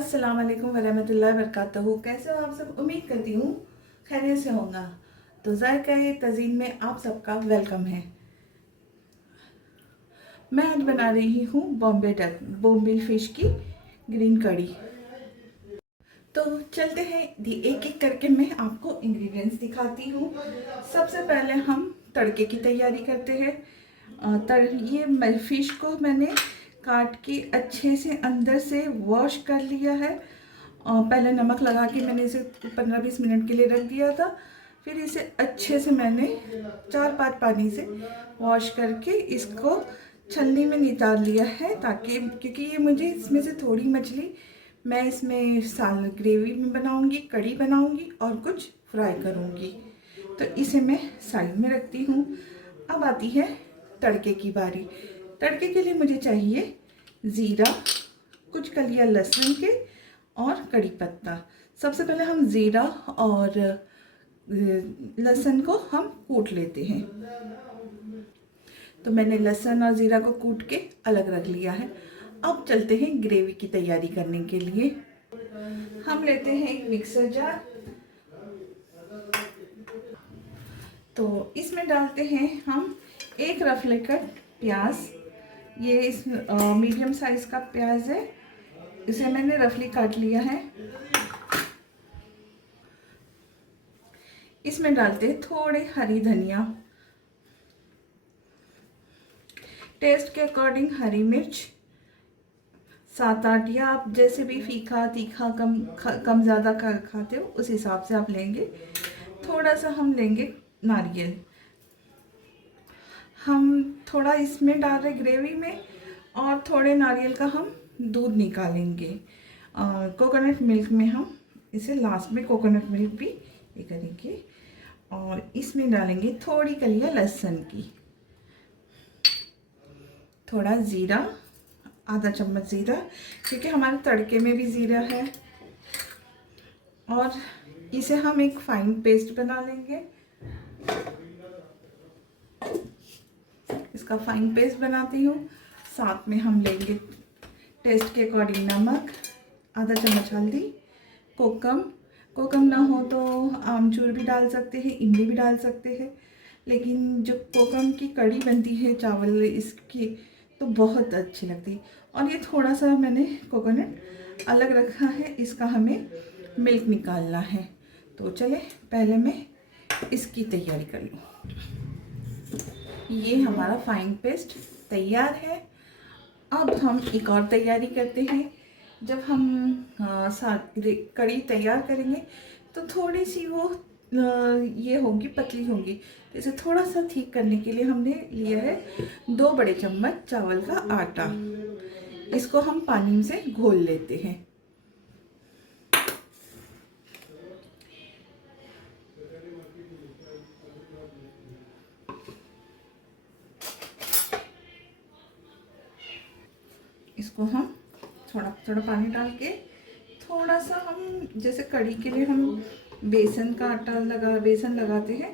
अस्सलाम वालेकुम वरहमतुल्लाहि वबरकातुहू। कैसे हो आप सब? उम्मीद करती हूँ खैरियत से होगा। तो ज़ायक़ा तज़ीन में आप सबका वेलकम है। मैं आज बना रही हूँ बॉम्बिल फ़िश की ग्रीन कड़ी। तो चलते हैं एक एक करके मैं आपको इंग्रेडिएंट्स दिखाती हूँ। सबसे पहले हम तड़के की तैयारी करते हैं। ये फ़िश को मैंने काट के अच्छे से अंदर से वॉश कर लिया है। पहले नमक लगा के मैंने इसे 15-20 मिनट के लिए रख दिया था। फिर इसे अच्छे से मैंने 4-5 पानी से वॉश करके इसको छलनी में निकाल लिया है, ताकि क्योंकि ये मुझे इसमें से थोड़ी मछली मैं इसमें साल ग्रेवी में बनाऊंगी, कड़ी बनाऊंगी और कुछ फ्राई करूंगी। तो इसे मैं साइड में रखती हूँ। अब आती है तड़के की बारी। तड़के के लिए मुझे चाहिए ज़ीरा, कुछ कलियां लहसुन के और कड़ी पत्ता। सबसे पहले हम ज़ीरा और लहसुन को हम कूट लेते हैं। तो मैंने लहसुन और ज़ीरा को कूट के अलग रख लिया है। अब चलते हैं ग्रेवी की तैयारी करने के लिए। हम लेते हैं एक मिक्सर जार। तो इसमें डालते हैं हम एक रफले कट प्याज। ये इस मीडियम साइज का प्याज है, इसे मैंने रफली काट लिया है। इसमें डालते हैं थोड़े हरी धनिया, टेस्ट के अकॉर्डिंग हरी मिर्च 7-8, या आप जैसे भी फीका तीखा कम ज़्यादा खाते हो उस हिसाब से आप लेंगे। थोड़ा सा हम लेंगे नारियल। हम थोड़ा इसमें डाल रहे ग्रेवी में, और थोड़े नारियल का हम दूध निकालेंगे। कोकोनट मिल्क में हम इसे लास्ट में कोकोनट मिल्क भी ये करेंगे। और इसमें डालेंगे थोड़ी कलियां लहसुन की, थोड़ा ज़ीरा, आधा चम्मच ज़ीरा, क्योंकि हमारे तड़के में भी ज़ीरा है। और इसे हम एक फाइन पेस्ट बना लेंगे। इसका फाइन पेस्ट बनाती हूँ। साथ में हम लेंगे टेस्ट के अकॉर्डिंग नमक, आधा चम्मच हल्दी, कोकम ना हो तो आमचूर भी डाल सकते हैं, इमली भी डाल सकते हैं। लेकिन जो कोकम की कड़ी बनती है चावल इसकी, तो बहुत अच्छी लगती है। और ये थोड़ा सा मैंने कोकोनट अलग रखा है, इसका हमें मिल्क निकालना है। तो चले पहले मैं इसकी तैयारी कर लूँ। ये हमारा फाइन पेस्ट तैयार है। अब हम एक और तैयारी करते हैं। जब हम कड़ी तैयार करेंगे तो थोड़ी सी वो ये होगी, पतली होगी। तो इसे थोड़ा सा ठीक करने के लिए हमने लिया है 2 बड़े चम्मच चावल का आटा। इसको हम पानी से घोल लेते हैं। इसको हम थोड़ा थोड़ा पानी डाल के, थोड़ा सा हम जैसे कड़ी के लिए हम बेसन लगाते हैं,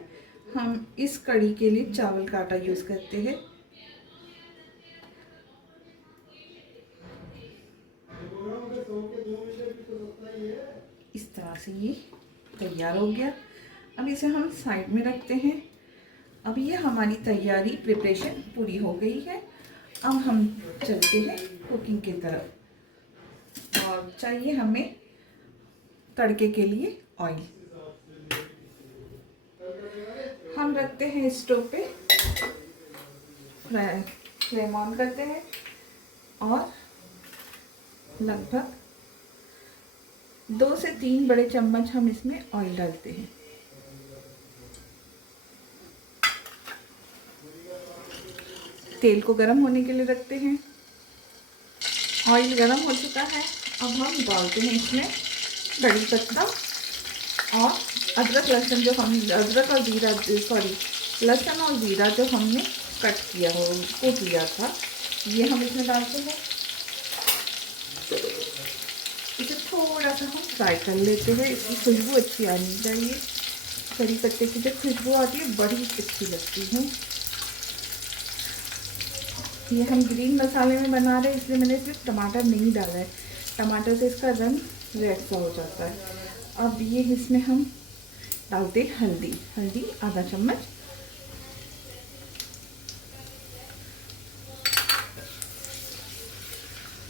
हम इस कड़ी के लिए चावल का आटा यूज़ करते हैं। इस तरह से ये तैयार हो गया। अब इसे हम साइड में रखते हैं। अब ये हमारी तैयारी प्रिपरेशन पूरी हो गई है। अब हम चलते हैं कुकिंग की तरफ। और चाहिए हमें तड़के के लिए ऑयल। हम रखते हैं स्टोव पे, फ्लेम ऑन करते हैं और लगभग 2 से 3 बड़े चम्मच हम इसमें ऑयल डालते हैं। तेल को गरम होने के लिए रखते हैं। ऑयल गरम हो चुका है। अब हम डालते हैं इसमें कड़ी पत्ता और अदरक और लहसुन और ज़ीरा जो हमने कूट लिया था, ये हम इसमें डालते हैं। इसे थोड़ा सा हम फ्राई कर लेते हैं। इसकी खुशबू अच्छी आनी चाहिए। कड़ी पत्ते की जब खुशबू आती है बड़ी अच्छी लगती है। ये हम ग्रीन मसाले में बना रहे हैं, इसलिए मैंने सिर्फ टमाटर नहीं डाला है। टमाटर से इसका रंग रेड सा हो जाता है। अब ये इसमें हम डालते हल्दी, आधा चम्मच।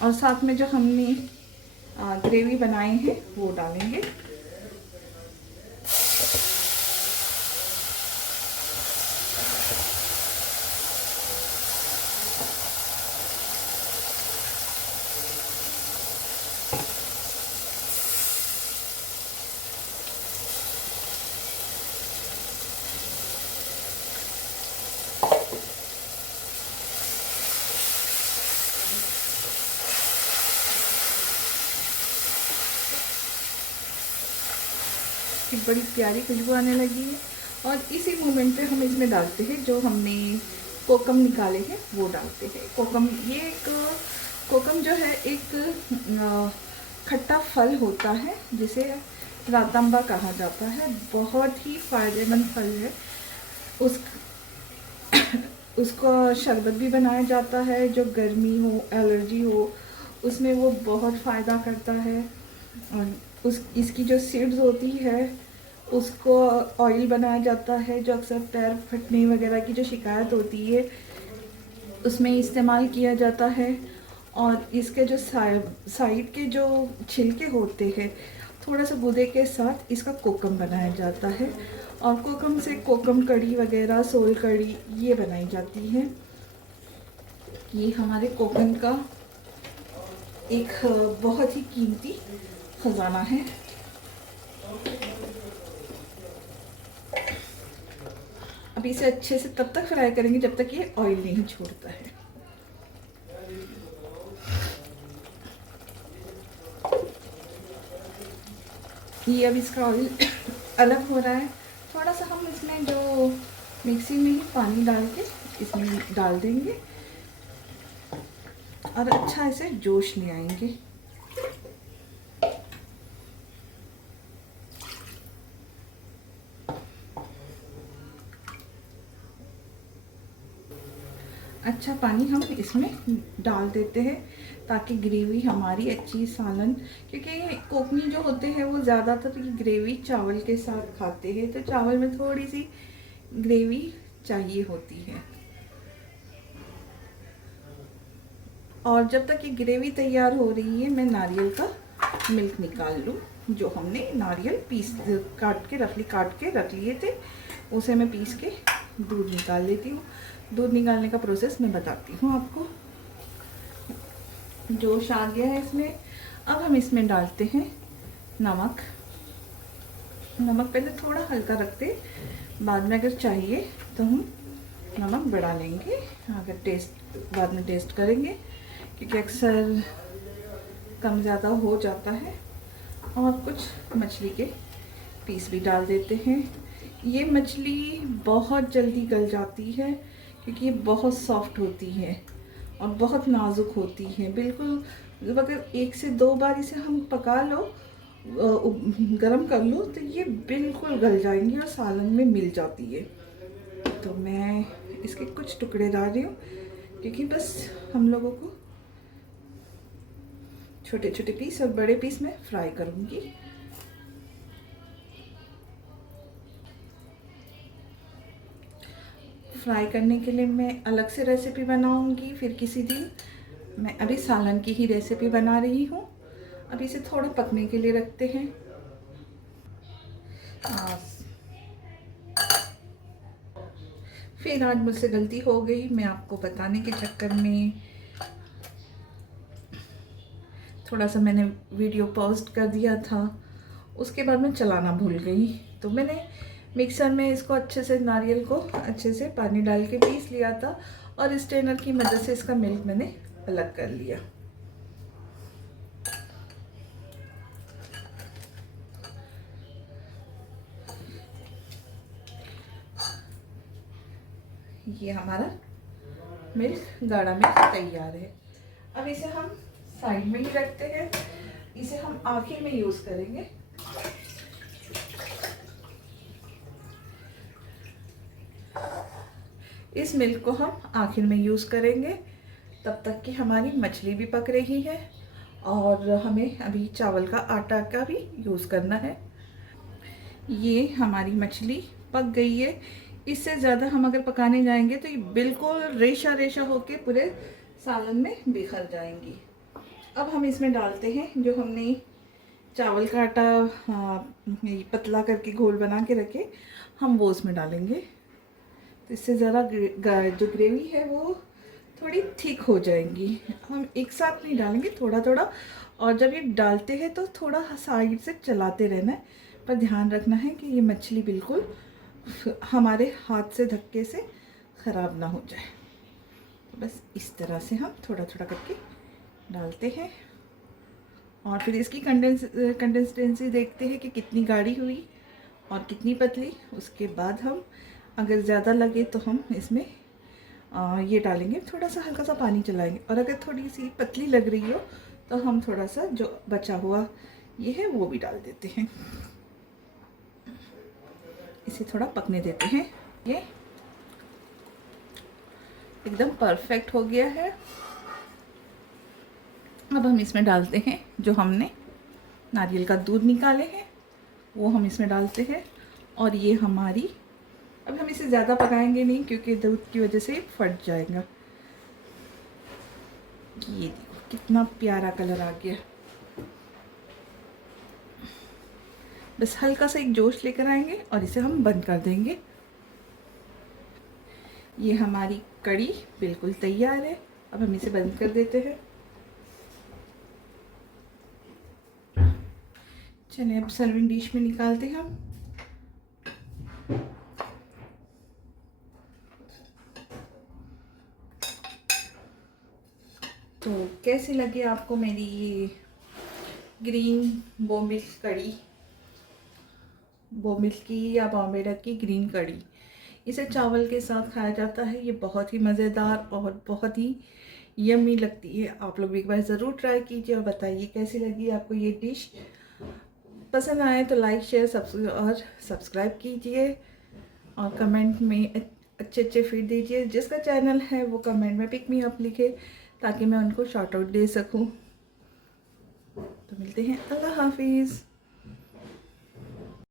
और साथ में जो हमने ग्रेवी बनाए हैं वो डालेंगे। की बड़ी प्यारी खुशबू आने लगी है। और इसी मोमेंट पे हम इसमें डालते हैं जो हमने कोकम निकाले हैं वो डालते हैं। कोकम, ये एक कोकम जो है एक खट्टा फल होता है जिसे रातंबा कहा जाता है। बहुत ही फायदेमंद फल है। उस उसको शरबत भी बनाया जाता है। जो गर्मी हो, एलर्जी हो, उसमें वो बहुत फ़ायदा करता है। और इसकी जो सीड्स होती है उसको ऑयल बनाया जाता है, जो अक्सर पैर फटने वगैरह की जो शिकायत होती है उसमें इस्तेमाल किया जाता है। और इसके जो साइड के जो छिलके होते हैं, थोड़ा सा गूदे के साथ इसका कोकम बनाया जाता है। और कोकम से कोकम कड़ी वगैरह, सोल कड़ी ये बनाई जाती है। ये हमारे कोकम का एक बहुत ही कीमती खजाना है। अब इसे अच्छे से तब तक फ्राई करेंगे जब तक ये ऑयल नहीं छोड़ता है। ये अब इसका ऑयल अलग हो रहा है। थोड़ा सा हम इसमें जो मिक्सी में ही पानी डाल के इसमें डाल देंगे और अच्छा इसे जोश ले आएंगे। अच्छा पानी हम इसमें डाल देते हैं ताकि ग्रेवी हमारी अच्छी सालन, क्योंकि कोकनी जो होते हैं वो ज़्यादातर ये ग्रेवी चावल के साथ खाते हैं, तो चावल में थोड़ी सी ग्रेवी चाहिए होती है। और जब तक ये ग्रेवी तैयार हो रही है मैं नारियल का मिल्क निकाल लूँ। जो हमने नारियल रफली काट के रख लिए थे उसे मैं पीस के दूध निकाल लेती हूँ। दूध निकालने का प्रोसेस मैं बताती हूँ आपको। जोश आ गया है इसमें। अब हम इसमें डालते हैं नमक। नमक पहले थोड़ा हल्का रखते, बाद में अगर चाहिए तो हम नमक बढ़ा लेंगे, अगर टेस्ट बाद में टेस्ट करेंगे, क्योंकि अक्सर कम ज़्यादा हो जाता है। और कुछ मछली के पीस भी डाल देते हैं। ये मछली बहुत जल्दी गल जाती है क्योंकि ये बहुत सॉफ्ट होती है और बहुत नाजुक होती है। बिल्कुल अगर 1 से 2 बार इसे हम पका लो, गरम कर लो, तो ये बिल्कुल गल जाएंगी और सालन में मिल जाती है। तो मैं इसके कुछ टुकड़े डाल रही हूँ क्योंकि बस हम लोगों को छोटे छोटे पीस और बड़े पीस में फ्राई करूँगी। फ्राई करने के लिए मैं अलग से रेसिपी बनाऊंगी फिर किसी दिन। मैं अभी सालन की ही रेसिपी बना रही हूँ। अभी इसे थोड़ा पकने के लिए रखते हैं। फिर आज मुझसे गलती हो गई, मैं आपको बताने के चक्कर में थोड़ा सा मैंने वीडियो पॉज कर दिया था, उसके बाद मैं चलाना भूल गई। तो मैंने मिक्सर में इसको अच्छे से, नारियल को अच्छे से पानी डाल के पीस लिया था और स्ट्रेनर की मदद से इसका मिल्क मैंने अलग कर लिया। ये हमारा मिल्क, गाढ़ा मिल्क तैयार है। अब इसे हम साइड में ही रखते हैं। इसे हम आखिर में यूज़ करेंगे। इस मिल्क को हम आखिर में यूज़ करेंगे, तब तक कि हमारी मछली भी पक रही है और हमें अभी चावल का आटा का भी यूज़ करना है। ये हमारी मछली पक गई है। इससे ज़्यादा हम अगर पकाने जाएंगे तो ये बिल्कुल रेशा रेशा होके पूरे सालन में बिखर जाएंगी। अब हम इसमें डालते हैं जो हमने चावल का आटा पतला करके घोल बना के रखे, हम वो उसमें डालेंगे। तो इससे ज़रा जो ग्रेवी है वो थोड़ी थिक हो जाएंगी। हम एक साथ नहीं डालेंगे, थोड़ा थोड़ा। और जब ये डालते हैं तो थोड़ा साइड से चलाते रहना है, पर ध्यान रखना है कि ये मछली बिल्कुल हमारे हाथ से धक्के से ख़राब ना हो जाए। तो बस इस तरह से हम थोड़ा थोड़ा करके डालते हैं और फिर इसकी कंसिस्टेंसी देखते हैं कि कितनी गाढ़ी हुई और कितनी पतली। उसके बाद हम अगर ज़्यादा लगे तो हम इसमें ये डालेंगे, थोड़ा सा हल्का सा पानी चलाएंगे। और अगर थोड़ी सी पतली लग रही हो तो हम थोड़ा सा जो बचा हुआ ये है वो भी डाल देते हैं। इसे थोड़ा पकने देते हैं। ये एकदम परफेक्ट हो गया है। अब हम इसमें डालते हैं जो हमने नारियल का दूध निकाले हैं, वो हम इसमें डालते हैं। और ये हमारी, अब हम इसे ज़्यादा पकाएंगे नहीं क्योंकि दूध की वजह से फट जाएगा। ये देखो कितना प्यारा कलर आ गया। बस हल्का सा एक जोश लेकर आएंगे और इसे हम बंद कर देंगे। ये हमारी कड़ी बिल्कुल तैयार है। अब हम इसे बंद कर देते हैं। चलिए अब सर्विंग डिश में निकालते हैं हम। तो कैसी लगी आपको मेरी ये ग्रीन बोम्बिल कड़ी, बोम्बिल की या बॉम्बे डक की ग्रीन कड़ी। इसे चावल के साथ खाया जाता है। ये बहुत ही मज़ेदार और बहुत ही यम्मी लगती है। आप लोग भी एक बार ज़रूर ट्राई कीजिए और बताइए कैसी लगी आपको ये डिश। पसंद आए तो लाइक शेयर सब्सक्राइब कीजिए और कमेंट में अच्छे अच्छे फीड दीजिए। जिसका चैनल है वो कमेंट में पिक मी अप लिखे ताकि मैं उनको शॉर्ट आउट दे सकूं। तो मिलते हैं, अल्लाह हाफिज़।